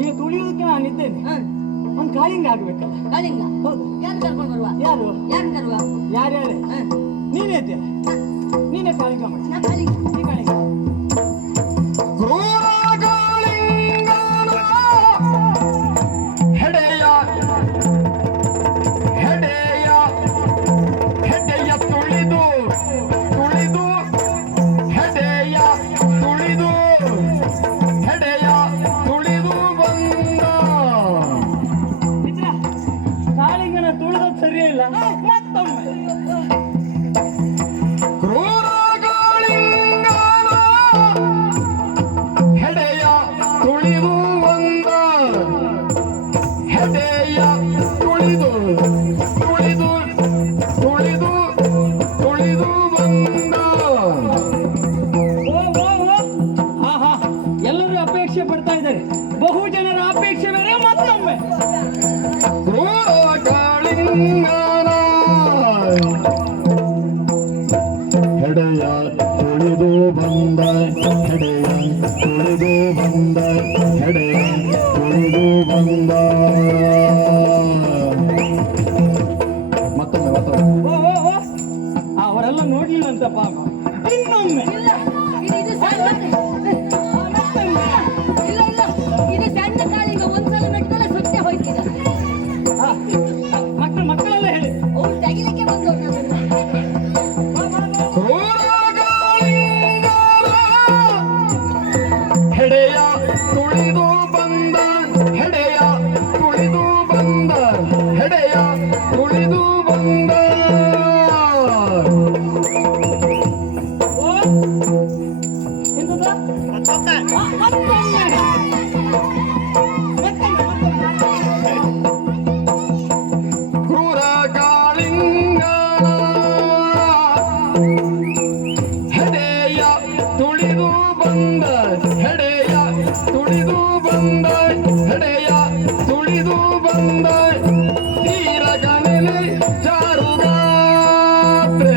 ಈಗ ತುಳಿಯೋದಕ್ಕೆ ನಾನು ಇದ್ದೇನೆ. ಒಂದು ಕಾಳಿಂಗ ಆಗ್ಬೇಕಲ್ಲ. ಕಾಳಿಂಗ ಹೌದು. ಯಾರು ಕರ್ಕೊಂಡು ಬರುವ? ಯಾರು ತರುವ? ಯಾರ್ಯಾರೇ ನೀನೇ ಇದ್ದೀಯ, ನೀನೇ ಕಾಳಿಂಗ ಮಾಡಿ. ನಾ ಕಾಳಿಂಗ, ನೀ ಕಾಳಿಂಗ. ಹೆಡೆಯ ಹೆಡೆಯ ಹೆಡೆಯ ತುಳಿದು ತುಳಿದು ಹೆಡೆಯ ತುಳಿದು ಹೆಡೆಯ ತುಳಿದು ಬಂದ. ಕಾಳಿಂಗನ ತುಳಿದದ್ದು ಸರಿಯಿಲ್ಲ, ಮತ್ತೊಮ್ಮೆ ಹೆಡೆಯ ತುಳಿದು ಬಂದ. ಹೆಡೆಯ ತುಳಿದು ತುಳಿದು ತುಳಿದು ತುಳಿದು ಬಂದ. ಆಹಾ, ಎಲ್ಲರೂ ಅಪೇಕ್ಷೆ ಪಡ್ತಾ ಇದ್ದಾರೆ. ಬಹು ಜನರ ಅಪೇಕ್ಷೆ ಬೇರೆ. ಮತ್ತೊಮ್ಮೆ ಕಾಳಿಂಗನ ಹೆಡೆಯ ತುಳಿದು ಬಂದ. ಹೆಡೆಯ ತುಳಿದು ಬಂದ. ಹೆಡೆಯ ತುಳಿದು ಬಂದ. ಮತ್ತೊಮ್ಮೆ ಮತ್ತೊಮ್ಮೆ ಅವರೆಲ್ಲ ನೋಡ್ಲಿಲ್ಲ ಅಂತ ಪಾಪ. ಇನ್ನೊಮ್ಮೆ ಇಲ್ಲ ಇದು ಸಣ್ಣ ಇಲ್ಲ ಇಲ್ಲ ಇದು ಸಣ್ಣ ಕಾಳಿಂಗ. ಒಂದ್ಸಲ ಮೆಟ್ಟಲ್ಲ ಸುತ್ತ ಹೋಯ್ತಿದ. ಮಕ್ಕಳೆಲ್ಲ ಹೇಳಿ ಅವ್ರು ತೆಗಿಲಿಕ್ಕೆ ಬಂದವ್ರು. ಹೆಡೆಯ ತುಳಿದು ಬಂದ. ಹೆಡೆಯ ತುಳಿದು ಬಂದ. ಹೆಡೆಯ ತುಳಿದು ಬಂದ. ಕ್ರೂರ ಕಾಳಿಂಗ ಹೆಡೆಯ ತುಳಿದು ಬಂದ. ಹೆಡೆಯ ತುಳಿದು ಬಂದ. ಹೆಡೆಯ ತುಳಿದು ಬಂದ. ತೀರ ಕಣಲೆ ಚಾರುಗಾತ್ರೆ